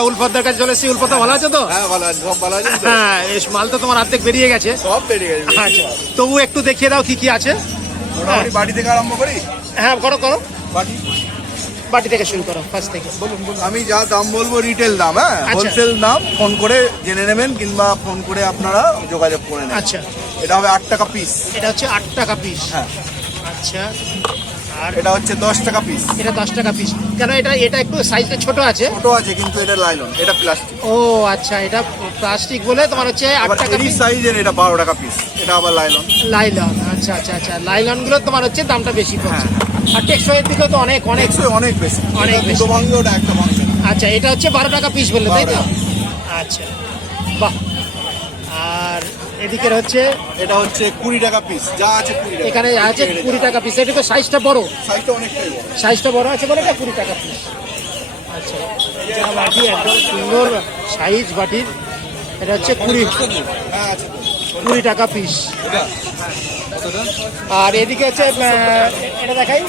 আমরা উলফাদার কাছে চলে এসেছি। উলফাদা ভালো আছে তো? হ্যাঁ ভালো আছে, সব ভালো আছে। হ্যাঁ, এই মাল তো তোমার অর্ধেক বেরিয়ে গেছে। সব বেরিয়ে গেছে। আচ্ছা, তবু একটু দেখিয়ে দাও কি কি আছে। মোটামুটি বাড়ি থেকে আরম্ভ করি। হ্যাঁ, করো করো, বাড়ি বাটি থেকে শুরু করো, ফার্স্ট থেকে। বলুন বলুন। আমি যা দাম বলবো রিটেল দাম, হ্যাঁ আচ্ছা। হোলসেল দাম ফোন করে জেনে নেবেন, কিংবা ফোন করে আপনারা যোগাযোগ করে নেবেন। আচ্ছা, এটা হবে 8 টাকা পিস। এটা হচ্ছে 8 টাকা পিস। হ্যাঁ। আচ্ছা, আর এটা হচ্ছে 10 টাকা পিস। এটা 10 টাকা পিস। কেন এটা এটা একটু সাইজটা ছোট আছে? ছোট আছে কিন্তু এটা লাইলন, এটা প্লাস্টিক। ও আচ্ছা, এটা প্লাস্টিক বলে তোমার হচ্ছে 8 টাকা এই পিস। সাইজের এটা 12 টাকা পিস, এটা আবার লাইলন। লাইলন, আচ্ছা আচ্ছা আচ্ছা, লাইলন গুলো তোমার হচ্ছে দামটা বেশি পড়ছে। আর টেকসইয়ের দিকে তো অনেক অনেক অনেক বেশি, অনেক এটা বেশি। দুটো ভাঙবে, ওটা একটা ভাঙবে। আচ্ছা, এটা হচ্ছে 12 টাকা পিস বললে, তাই তো? 12 আচ্ছা, বাহ। আর এদিকের হচ্ছে এটা হচ্ছে 20 টাকা পিস, যা আছে 20 টাকা। এখানে আছে 20 টাকা পিস। এটা তো সাইজটা বড়, সাইজটা অনেকটাই বড়। সাইজটা বড় আছে বলে এটা 20 টাকা পিস। আচ্ছা, যা বাটি একদম সুন্দর সাইজ বাটির। এটা হচ্ছে 20 হ্যাঁ আছে তো। 20 টাকা পিস। এটা আর এদিকে হচ্ছে এটা দেখাই,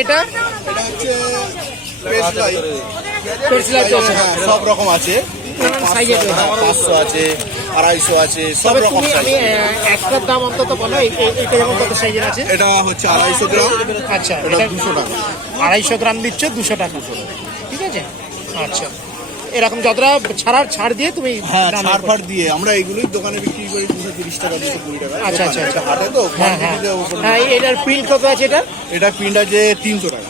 এটা এটা হচ্ছে পেস্ট লাইট। পেস্ট লাইট আছে। হ্যাঁ, সব রকম আছে। নানান সাইজের রয়েছে। 500 আছে, 250 আছে, সব তবে রকম তুমি সাইজ। আমি একটার দাম অন্তত বলো, এটা যেমন কত সাইজের আছে? এটা হচ্ছে 250 গ্রাম। আচ্ছা, এটা এটা 200 টাকা। 250 গ্রাম দিচ্ছ 200 টাকা, ঠিক আছে। আচ্ছা, এরকম যতটা ছাড় দিয়ে তুমি হ্যাঁ, দাম ছাড় করো। ফাড় দিয়ে আমরা এগুলোই দোকানে বিক্রি করি 230 টাকা, 220 টাকা। আচ্ছা আচ্ছা আচ্ছা, হাটে তো হ্যাঁ হ্যাঁ quantity তে ওপর হ্যাঁ। এটার প্রিন্ট কত আছে এটা? এটা প্রিন্ট আছে 300 টাকা।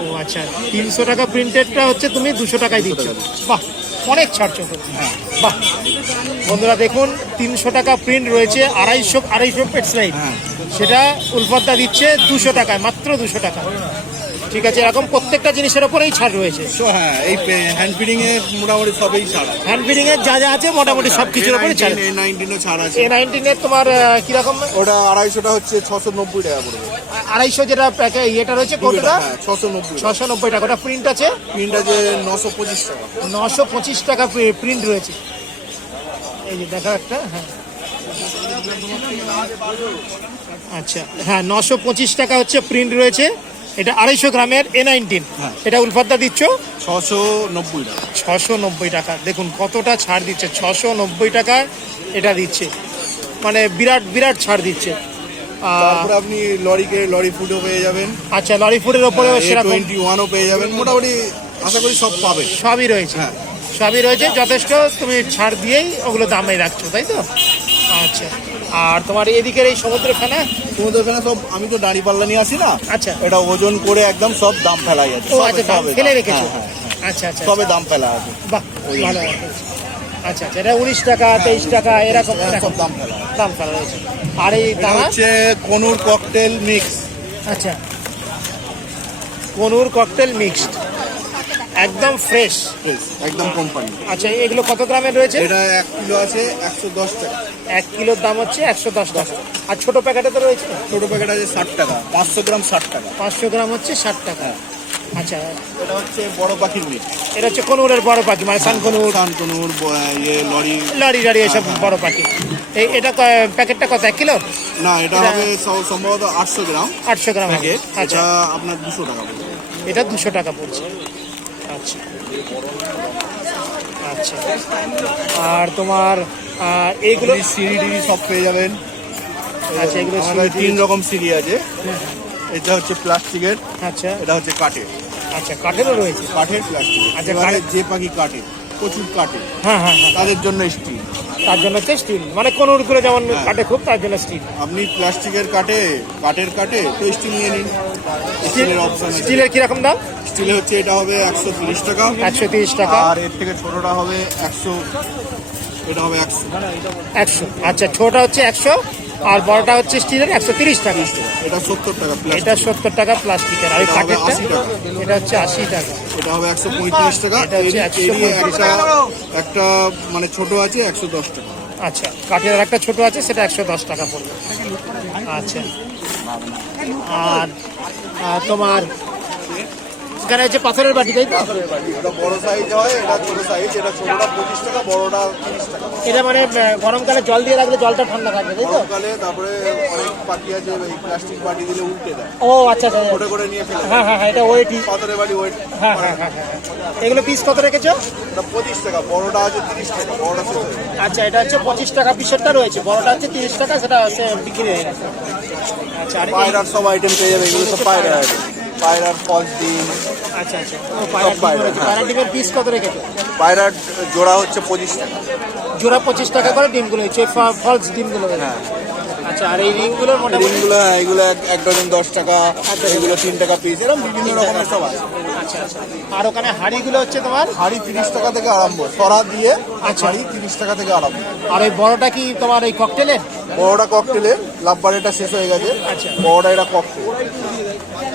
ও আচ্ছা, 300 টাকা প্রিন্টেডটা হচ্ছে তুমি 200 টাকায় দিচ্ছ। বাহ, অনেক ছাড় চোখ। বাহ, বন্ধুরা দেখুন, 300 টাকা প্রিন্ট রয়েছে, 250 পেটস লাইট, হ্যাঁ। সেটা উলফাদ্দা দিচ্ছে 200 টাকায়, মাত্র 200 টাকা। ঠিক আছে, এরকম প্রত্যেকটা জিনিসের ওপরেই ছাড় রয়েছে। তো হ্যাঁ, এই হ্যান্ড ফিডিং এ মোটামুটি সবই ছাড় আছে। হ্যান্ড ফিডিং এর যা যা আছে মোটামুটি সব কিছুর উপরে ছাড়। A19 ও ছাড় আছে। A19 এর তোমার কিরকম? ওটা 250টা হচ্ছে 690 টাকা পড়বে। 250 যেটা ইয়েটা রয়েছে কতটা? হ্যাঁ 690। 690 টাকা। ওটা প্রিন্ট আছে প্রিন্ট আছে 925 টাকা। 925 টাকা প্রিন্ট রয়েছে। এই যে দেখা একটা, হ্যাঁ আচ্ছা, হ্যাঁ 925 টাকা হচ্ছে প্রিন্ট রয়েছে। এটা 250 গ্রামের A19। হ্যাঁ। এটা উলফাদ্দা দিচ্ছ 690 টাকা। 690 টাকা। দেখুন কতটা ছাড় দিচ্ছে, 690 টাকায় এটা দিচ্ছে, মানে বিরাট বিরাট ছাড় দিচ্ছে। তারপরে আপনি লরি ফুডও পেয়ে যাবেন। আচ্ছা, লরি ফুডের ওপরেও সেরকম A21 ও পেয়ে যাবেন। মোটামুটি আশা করি সব পাবেন। সবই রয়েছে। হ্যাঁ। সবই রয়েছে, যথেষ্ট তুমি ছাড় দিয়েই ওগুলো দামে রাখছো, তাই তো? আচ্ছা, আর তোমার এদিকের এই সমুদ্র ফেনা? সমুদ্র ফেনা সব আমি তো দাঁড়ি পাল্লা নিয়ে আসি না। আচ্ছা, এটা ওজন করে একদম সব দাম ফেলাই আছে। ও আচ্ছা, দাম ফেলে রেখেছো। হ্যাঁ, হ্যাঁ, আচ্ছা আচ্ছা, সবে দাম ফেলা আছে। বাহ, ভালো। আচ্ছা আচ্ছা, এটা 19 টাকা 23 টাকা এরকম হ্যাঁ, এরকম সব দাম ফেলা আছে। দাম ফেলা রয়েছে। আর এই এটা দানা হচ্ছে কনুর ককটেল মিক্স। আচ্ছা, কনুর ককটেল মিক্সড, একদম ফ্রেশ। একদম কোম্পানি। আচ্ছা, এগুলো কত গ্রামের রয়েছে? এটা 1 কিলো আছে 110 টাকা। 1 কিলোর দাম হচ্ছে 110 টাকা। আর ছোট প্যাকেটে তো রয়েছে, ছোট প্যাকেট আছে 60 টাকা। 500 গ্রাম 60 টাকা। 500 গ্রাম হচ্ছে 60 টাকা। আচ্ছা, এটা হচ্ছে বড় পাখির মিক্স। এটা হচ্ছে কনুরের বড় পাখি, মানে সানকনুর, কনুর লরি। লরি টারি এসব বড় পাখি। এটা প্যাকেটটা কত, 1 কিলো? না, এটা হবে সম্ভবত 800 গ্রাম 800 গ্রাম হবে। প্যাকেট। আচ্ছা, এটা আপনার 200 টাকা পড়বে। এটা 200 টাকা পড়ছে। আচ্ছা আচ্ছা, আর তোমার এইগুলো সিডি সব পেয়ে যাবেন। আচ্ছা, এগুলো আমাদের সিঁড়ি। 3 রকম সিডি আছে। এটা হচ্ছে প্লাস্টিকের, আচ্ছা এটা হচ্ছে কাঠের। আচ্ছা, কাঠেরও রয়েছে। কাঠের প্লাস্টিক। আচ্ছা, এবারে যে পাখি কাটে, প্রচুর কাটে, হ্যাঁ হ্যাঁ হ্যাঁ, তাদের জন্য স্টিল। তার জন্য হচ্ছে স্টিল, মানে কনুরগুলো যেমন কাটে খুব, তার জন্য স্টিল। আপনি প্লাস্টিকের কাঠের কাটে তো স্টিল নিয়ে নিন। স্টিলের অপশন আছে। স্টিলের কিরকম দাম? স্টিলে হচ্ছে এটা হবে 130 টাকা। 130 টাকা। আর এর থেকে ছোটটা হবে 100। এটা হবে 100। 100। আচ্ছা, ছোটটা হচ্ছে 100 আর বড়টা হচ্ছে স্টিলের 130 টাকা। এটা 70 টাকা প্লাস্টিক। এটা 70 টাকা প্লাস্টিকের। আর এই এটা হবে কাঠেরটা 80 টাকা। এটা হচ্ছে 80 টাকা। এটা হবে 135 টাকা। এটা হচ্ছে এরই 135 একটা মানে ছোট আছে 110 টাকা। আচ্ছা, কাঠের আর একটা ছোট আছে, সেটা 110 টাকা পড়বে। আচ্ছা, আর তোমার এখানে হচ্ছে পাথরের বাটি, তাই তো? ওটা বড় সাইজ হয়, এটা ছোট সাইজ। এটা ছোটটা 25 টাকা, বড়টা 30 টাকা। এটা মানে গরমকালে জল দিয়ে রাখলে জলটা ঠান্ডা থাকবে, তাই তো? গরমকালে তারপরে অনেক বাটি আছে, এই প্লাস্টিক বাটি দিলে উল্টে দেয়, ও আচ্ছা আচ্ছা। ছোট করে নিয়ে ফেলে দেয়। হ্যাঁ হ্যাঁ হ্যাঁ, এটা ওয়েটই। পাথরের বাটি ওয়েট। হ্যাঁ হ্যাঁ হ্যাঁ হ্যাঁ। এগুলো পিস কত রেখেছো? এটা 25 টাকা, বড়টা আছে 30 টাকা, বড়টা শেষ হয়ে গেছে। আচ্ছা, এটা হচ্ছে 25 টাকা পিসেরটা রয়েছে, বড়টা হচ্ছে 30 টাকা, সেটা হচ্ছে বিক্রি হয়ে গেছে। আচ্ছা, আর পায়রার সব আইটেম পেয়ে যাবে, এগুলো সব পায়রার আইটেম। পায়রার ফলস ডিম। আচ্ছা আচ্ছা, ও পায়রার ডিম রয়েছে। পায়রার ডিমের পিস কত রেখেছো? পায়রার জোড়া হচ্ছে 25 টাকা। জোড়া 25 টাকা করে ডিমগুলো হচ্ছে, ফলস ডিমগুলো। হ্যাঁ। আচ্ছা, আর এই রিংগুলোর মোটামুটি? ডিমগুলো এগুলো এক ডজন 10 টাকা, এগুলো 3 টাকা পিস, এরকম বিভিন্ন রকমের সব আছে। আচ্ছা আচ্ছা। আর ওখানে হাঁড়িগুলো হচ্ছে তোমার? হাঁড়ি 30 টাকা থেকে আরম্ভ, সরা দিয়ে আচ্ছা। হাঁড়ি 30 টাকা থেকে আরম্ভ। আর ওই বড়টা কি তোমার ওই ককটেলের? বড়টা ককটেলের, লাভবারেটা শেষ হয়ে গেছে। আচ্ছা। বড়টা এটা ককটেল।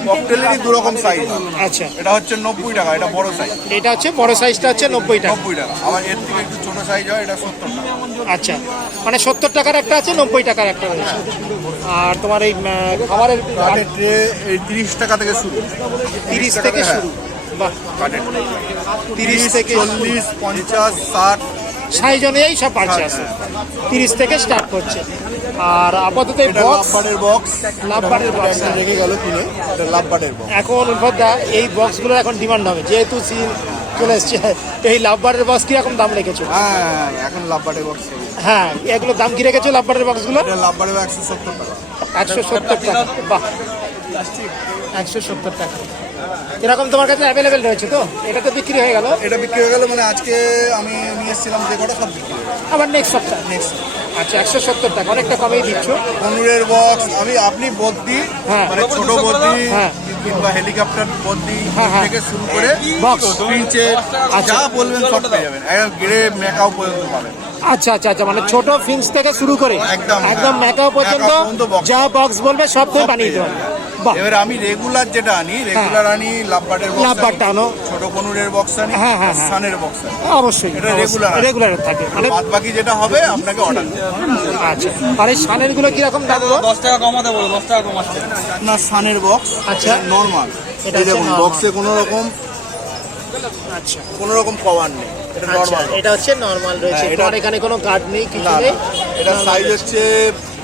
ককটেলেরই দু রকম সাইজ। আচ্ছা, এটা হচ্ছে 90 টাকা, এটা বড় সাইজ। এটা হচ্ছে বড় সাইজটা হচ্ছে 90 টাকা। 90 টাকা। আবার এর থেকে একটু ছোট সাইজ হয়, এটা 70 টাকা। আচ্ছা, মানে 70 টাকার একটা আছে, 90 টাকার একটা রয়েছে। আর তোমার এই খাবারের কাঠের ট্রে এই 30 টাকা থেকে শুরু। 30 থেকে হ্যাঁ। শুরু? বাহ, কাঠের ট্রে 30 থেকে 40, 50, 60। সাইজ অনুযায়ী সব পাচ্ছে আছে। 30 থেকে স্টার্ট করছে। আর আপাতত এই এটা বক্স, লাভবারের বক্স। লাভবারের box, একটা রেখে গেল কিনে, এটা লাভবারের বক্স। এখন উদ্ভবদা এই বক্সগুলোর এখন ডিমান্ড হবে, যেহেতু সিজন চলে এসছে। এই লাভবারের বক্স কিরকম দাম রেখেছো? হ্যাঁ, এখন লাভবারের বক্স। হ্যাঁ, এগুলো দাম কি রেখেছো লাভবারের বক্সগুলো? এটা লাভবারের 170 টাকা। 170 টাকা। বাহ, 170 টাকা। এরকম তোমার কাছে অ্যাভেলেবেল রয়েছে তো? এটা তো বিক্রি হয়ে গেল। এটা বিক্রি হয়ে গেল, মানে আজকে আমি নিয়ে এসেছিলাম যে কটা, সব বিক্রি হয়ে গেল। আবার নেক্সট সপ্তাহ? আচ্ছা, 170 টাকা, অনেকটা কমেই দিচ্ছ। পনুরের বক্স আপনি বদ্যি, হ্যাঁ। মানে ছোট বদ্যি হ্যাঁ। কিংবা হেলিকপ্টার বদ্যি হ্যাঁ, হ্যাঁ। থেকে শুরু করে বক্স। পিঞ্চে আচ্ছা। যা বলবেন সব পেয়ে যাবেন, একদম গেড়ে মেকাও পর্যন্ত পাবেন। আচ্ছা আচ্ছা আচ্ছা, মানে ছোট ফিন্স থেকে শুরু করে একদম, একদম হ্যাঁ। ম্যাকাও পর্যন্ত ম্যাকাও পর্যন্ত box। যা বক্স বলবে সব তুমি সব বানিয়ে পেয়ে দেবেন। যাবেন। বাহ, এবারে আমি রেগুলার যেটা আনি, রেগুলার আনি লাভবার্ডের বক্স, লাভবার্ডটা আনো। ছোট কনুরের বক্স আনি, হ্যাঁ, হ্যাঁ, হ্যাঁ। সানের বক্স আনি। অবশ্যই এটা regular। রেগুলার থাকে মানে। বাদ বাকি যেটা হবে আপনাকে অর্ডার করতে হবে। আচ্ছা, আর এই সানের গুলো কিরকম দাম গো? 10 টাকা কমাতে বলো, 10 টাকা কমাচ্ছে। না, সানের বক্স আচ্ছা। নরমাল। এটা এই হচ্ছে দেখুন, normal। বক্সে আচ্ছা কোনো রকম কভার নেই, এটা আচ্ছা, নরমাল। এটা হচ্ছে নরমাল রয়েছে, হ্যাঁ, এটা- তোমার এখানে কোনো গার্ড নেই, কিছু না, নেই। এটা সাইজ হচ্ছে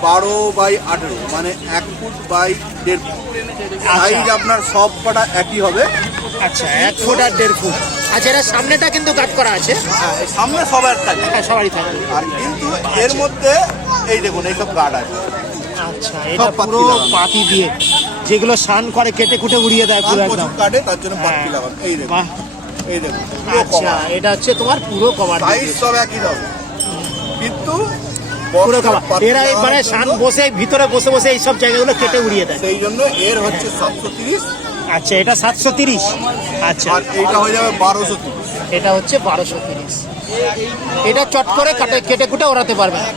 12x18, মানে 1 ফুট বাই 1.5 ফুট। সাইজ আপনার সব কটা একই হবে। আচ্ছা, 1 ফুট আর 1.5 ফুট। আচ্ছা, এটা সামনেটা কিন্তু গার্ড করা আছে। হ্যাঁ, এই সামনে সবার থাকে, হ্যাঁ, সবারই থাকে। আর কিন্তু এর মধ্যে এই দেখুন এইসব গার্ড আছে। আচ্ছা, এটা পাতি পুরো লাগানো। পাতি দিয়ে, যেগুলো সান করে কেটে কুটে উড়িয়ে দেয় পুরো আর একদম। প্রচুর কাটে, তার জন্য পাতি হ্যাঁ। লাগানো। এই দেখুন, বাহ, এই দেখুন পুরো আচ্ছা, cover। এটা হচ্ছে তোমার পুরো কভার, সাইজ সব একই হবে, কিন্তু পুরো box কভার। পাতি এরা লাগানোর মানে সান জন্য- বসে ভিতরে বসে বসে এই সব জায়গাগুলো কেটে উড়িয়ে দেয়। সেই জন্য এর হচ্ছে 730, আচ্ছা, এটা 730। আচ্ছা, আর এইটা হয়ে যাবে 1230। এটা হচ্ছে 1230। এটা চট করে কেটে কুটে ওড়াতে পারবে না।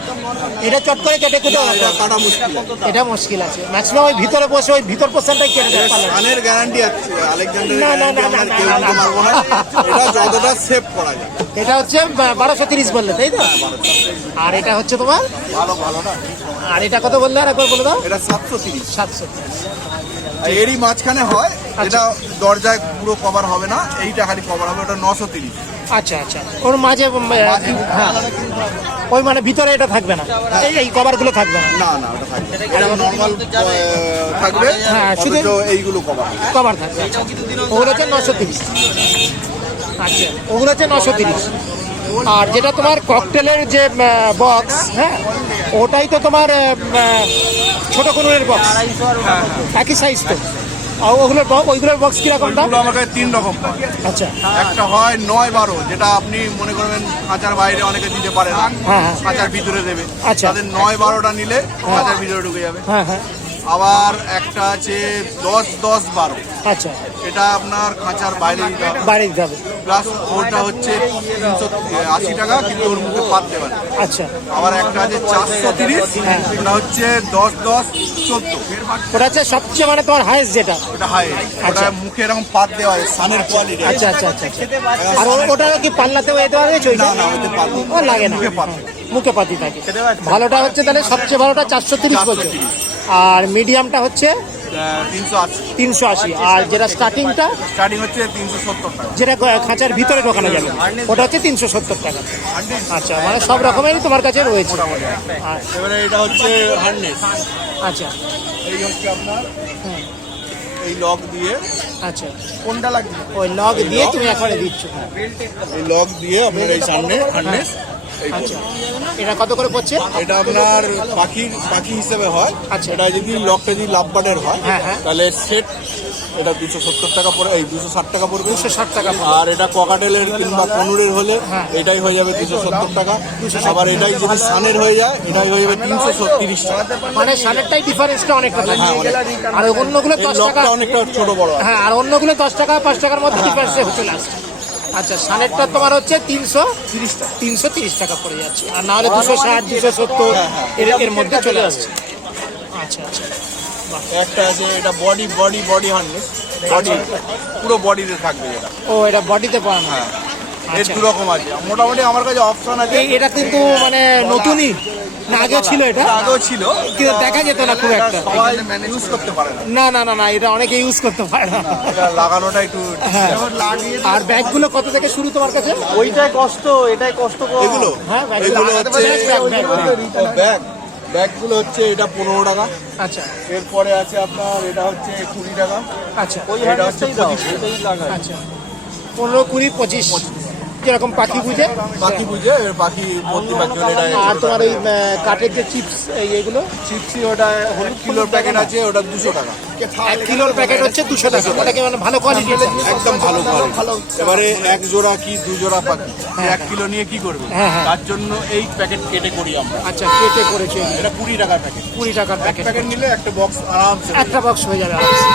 এটা চট করে কেটে কুটে ওড়াতে এটা পারবে কাটা মুশকিল আছে। না। এটা মুশকিল আছে, ম্যাক্সিমাম ওই ভিতরে বসে ওই ভিতর পোর্শনটাই কেটে দেয় পারলে না। সানের গ্যারান্টি আছে, আলেকজান্ডারের না, না, গ্যারান্টি না, আমরা না, কেউ না, দিতে না। পারবো না। এটা যতটা সেভ করা যায়। এটা হচ্ছে 1230 বললে, তাই তো? আর এটা হচ্ছে তোমার, ভালো ভালো না, আর এটা কত বললে, আর একবার বলে দাও। এটা 730। 730। আর এরই মাঝখানে হয়, এটা দরজায় পুরো কভার হবে না, এইটা খালি কভার হবে, ওটা 930। আচ্ছা আচ্ছা, ওর মাঝে হ্যাঁ, ওই মানে ভিতরে এটা থাকবে না, এই কভারগুলো থাকবে না। না না, ওটা থাকবে, এটা নর্মাল থাকবে। হ্যাঁ, শুধু- অথচ এইগুলো কভার। কভার থাকবে। আচ্ছা, ওগুলো হচ্ছে 930। আচ্ছা, ওগুলো হচ্ছে 930। আর যেটা তোমার ককটেলের যে বক্স, হ্যাঁ, ওটাই তো তোমার ছোট কোণের বক্স, একই সাইজ তো। আর ওইগুলোর বক্স কিরকম দাম? এগুলো আমাকে 3 রকম পাবে। আচ্ছা, একটা হয় 9-12, যেটা আপনি মনে করবেন খাঁচার বাইরে অনেকে দিতে পারে না, হ্যাঁ, হ্যাঁ। খাঁচার ভিতরে দেবে। আচ্ছা। তাদের 9-12টা নিলে খাঁচার ভিতরে ঢুকে যাবে। হ্যাঁ হ্যাঁ, আবার একটা আছে 10-10-12, আচ্ছা, এটা আপনার খাঁচার বাইরে দিতে হবে। বাইরে দিতে হবে। প্লাস ওটা হচ্ছে 380 টাকা, কিন্তু ওর মুখে পাত দেবে না। আচ্ছা, আবার একটা আছে 430, ওটা হচ্ছে 10-10-14, ওটা হচ্ছে সবচেয়ে মানে তোমার হাইস্ট যেটা। ওটা হাই, ওটা মুখে এরকম পাত দেওয়া হয়, সানের কোয়ালিটি। আচ্ছা আচ্ছা আচ্ছা আচ্ছা। আর ওটা কি পাল্লাতেও এতে পারবে? না না, ওইতে পাত ও লাগে না, মুখে পাত। মুখে পাতি থাকে। ভালোটা হচ্ছে তাহলে সবচেয়ে ভালোটা 430 বলছো, আর মিডিয়ামটা হচ্ছে 380। 380। আর যেটা স্টার্টিংটা, স্টার্টিং হচ্ছে 370 টাকা। যেটা খাঁচার ভিতরে ঢোকানো যাবে, ওটা হচ্ছে 370 টাকা। আচ্ছা, মানে সব রকমেরই তোমার কাছে রয়েছে। আচ্ছা এবারে এটা হচ্ছে হার্নেস। আচ্ছা। এই হচ্ছে আপনার হুম, এই লক দিয়ে, আচ্ছা, কোনটা লাগবে? ওই লগ দিয়ে তুমি এখানে দিচ্ছ। এই লক দিয়ে আপনার এই সামনে হার্নেস। আচ্ছা, এটা কত করে পড়ছে? এটা আপনার পাখি হিসেবে হয়। আচ্ছা। এটা যদি লকটা যদি লাভবার্ডের হয় হ্যাঁ, হ্যাঁ। তাহলে সেট এটা 270 টাকা পড়ে, এই 260 টাকা পড়বে। 260 টাকা। আর এটা ককাটেলের কিংবা কনুরের হলে হ্যাঁ। এটাই হয়ে যাবে 270 টাকা। আবার এটাই যদি সানের হয়ে যায় এটাই হয়ে যাবে 330 টাকা। মানে সানেরটাই ডিফারেন্সটা অনেকটা থাকে। আর অন্যগুলো এই 10 টাকা। লকটা অনেকটা ছোট বড় হয়। হ্যাঁ, আর অন্যগুলো 10 টাকা 5 টাকার মধ্যে ডিফারেন্স চলে আসছে। আচ্ছা, সানেরটা তোমার হচ্ছে 330 টাকা পড়ে যাচ্ছে, আর না হলে 260 270 এর মধ্যে চলে আসছে। আচ্ছা আচ্ছা, একটা আছে এটা বডি হার্নেস, বডি পুরো বডিতে থাকবে যেটা। ও এটা বডিতে পাওয়া। হ্যাঁ, এর আচ্ছা। দু রকম আছে। মোটামুটি আমার কাছে অপশন আছে। এটা কিন্তু মানে নতুনই না, আগেও ছিল এটা? আগেও ছিল, কিন্তু দেখা যেত না খুব একটা। সবাই ইউজ করতে পারে না। না না না না, এটা অনেকে ইউজ করতে পারে না। এটা লাগানোটা একটু হ্যাঁ। আর ব্যাগগুলো কত থেকে শুরু তোমার কাছে? ওইটাই কষ্ট, এটাই কষ্ট কম। এগুলো হ্যাঁ, ব্যাগ। এগুলো হচ্ছে ব্যাগ। ব্যাগগুলো হচ্ছে এটা 15 টাকা। আচ্ছা এরপরে আছে আপনার এটা হচ্ছে 20 টাকা। আচ্ছা ওই এটা হচ্ছে হার্নেসটাই দাও, 25 এটাই লাগাই। আচ্ছা, 15 20 25 যেরকম পাখি বুঝে। বাকি বুঝে এর বাকি ভর্তি বাকি হলে এটা আর তোমার ওই কাঠের যে চিপস এইগুলো, চিপসি ওটা হলুদ কিলোর প্যাকেট আছে, ওটা 200 টাকা। 1 কিলোর প্যাকেট হচ্ছে 200 টাকা। ওটাকে মানে ভালো কোয়ালিটি। একদম ভালো কোয়ালিটি। এবারে এক জোড়া কি দু জোড়া পাখি 1 কিলো নিয়ে কি করবে? হ্যাঁ, হ্যাঁ। তার জন্য এই প্যাকেট কেটে করি আমরা। আচ্ছা, কেটে করেছে। এটা 20 টাকার প্যাকেট। 20 টাকার প্যাকেট। প্যাকেট নিলে একটা বক্স আরামসে। একটা বক্স হয়ে যাবে আরামসে।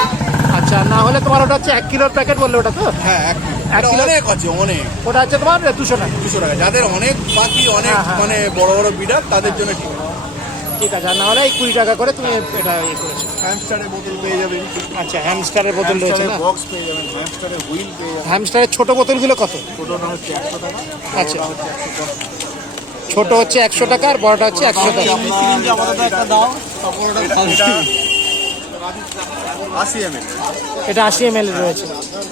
আচ্ছা, না হলে তোমার ওটা হচ্ছে 1 কিলোর প্যাকেট বললে ওটা তো? হ্যাঁ, 1 এক কিলো কিলো? অনেক আছে, অনেক। ওটা হচ্ছে তোমার 200 টাকা। 200 টাকা। যাদের অনেক পাখি অনেক হ্যাঁ, হ্যাঁ। মানে বড় বড় বিডার তাদের জন্য ঠিক আছে। ঠিক আছে, আর না হলে এই 20 টাকা করে তুমি এটা ইয়ে করেছো। হ্যামস্টারের বোতল পেয়ে যাবেন, আচ্ছা, হ্যামস্টারের বোতল রয়েছে না? বক্স পেয়ে যাবেন, হ্যামস্টারের হুইল পেয়ে যাবেন। হ্যামস্টারের ছোট বোতলগুলো কত? ছোটটা হচ্ছে 100 টাকা, আচ্ছা, বড়টা হচ্ছে 150 টাকা। ছোট হচ্ছে 100 টাকা আর বড়টা হচ্ছে 100 টাকা। সিরিঞ্জ আমাদের তো একটা দাও, তারপর ওটা এটা 80 ml, এটা 80 ml রয়েছে।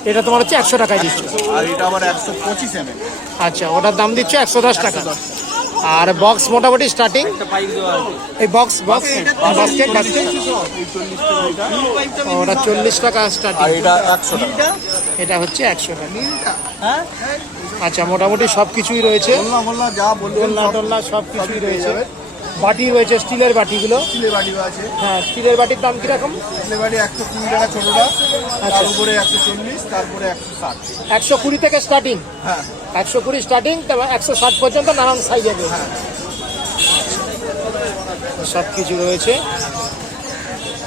এটা তোমার হচ্ছে 100 টাকায় দিচ্ছ। আর এটা আবার 125 ml। আচ্ছা, ওটার দাম দিচ্ছ 110 টাকা। আর বক্স মোটামুটি স্টার্টিং একটা পাইপ দেওয়া আছে। এই বক্স বাস্কেট এই 40 টাকা এটা। ওটা 40 টাকা স্টার্টিং। আর এটা 100 টাকা। এটা হচ্ছে 100 টাকা। হ্যাঁ, আচ্ছা, মোটামুটি সব কিছুই রয়েছে। মোল্লা যা বলবেন দোলনা সব টোলনা সব কিছুই পেয়ে রয়েছে। যাবেন। বাটি রয়েছে, স্টিলের বাটিগুলো। স্টিলের বাটিও আছে। হ্যাঁ, স্টিলের বাটির দাম কিরকম? স্টিলের বাটি 120 টাকা ছোটটা, তার উপরে 140, তারপরে 160। 120 থেকে স্টার্টিং। হ্যাঁ, 120 স্টার্টিং, তারপর 160 পর্যন্ত নানান সাইজের রয়েছে। সব কিছু রয়েছে।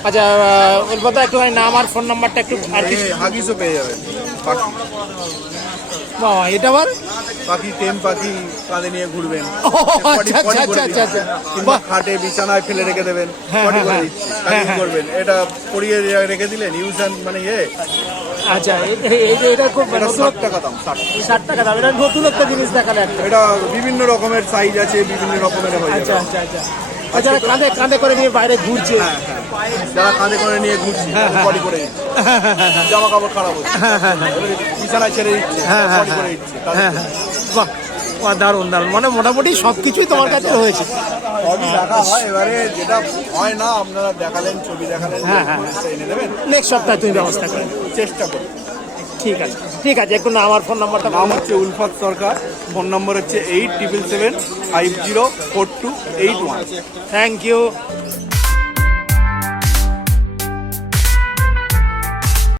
আচ্ছা, বলবো একটুখানি নাম আর ফোন নাম্বারটা একটু আর কিছু। হাগিসও পেয়ে যাবেন। পাখি বাবা, এটা আবার পাখি টেম পাখি কাঁধে নিয়ে ঘুরবেন। ও, আচ্ছা আচ্ছা আচ্ছা আচ্ছা আচ্ছা। কিংবা বাহ, খাটে বিছানায় ফেলে রেখে দেবেন, হ্যাঁ, পটি করে হ্যাঁ, দিচ্ছি, হ্যাঁ, কি হ্যাঁ। করবেন? এটা পরিয়ে রেখে দিলেন, ইউজ অ্যান্ড মানে আচ্ছা, এই যে এটা খুব এটা নতুন। 60 টাকা দাম, 60 টাকা। 60 টাকা দাম। এটা নতুন একটা জিনিস দেখালে একটা। এটা বিভিন্ন রকমের সাইজ আছে, বিভিন্ন রকমের হয়ে আচ্ছা যাবে। আচ্ছা আচ্ছা। আর যারা কাঁধে কাঁধে করে নিয়ে বাইরে ঘুরছে। হ্যাঁ, হ্যাঁ। যারা কাঁধে করে নিয়ে ঘুরছি, পটি করে দিচ্ছি। জামা কাপড় খারাপ হচ্ছে, বিছানায় ছেড়ে দিচ্ছে, পটি করে দিচ্ছে। হ্যাঁ হ্যাঁ, বাহ বাহ, দারুণ দারুণ। মানে মোটামুটি সব কিছুই তোমার কাছে রয়েছে। সবই রাখা হয়। এবারে যেটা হয় না, আপনারা দেখালেন, ছবি দেখালেন, হ্যাঁ, হ্যাঁ। এনে দেবেন, নেক্সট সপ্তাহে তুমি ব্যবস্থা করে। চেষ্টা করুন। ঠিক আছে ঠিক আছে, একটু না আমার ফোন নাম্বারটা নাম হচ্ছে উলফাত সরকার, ফোন নম্বর হচ্ছে 8777 504281। Thank you.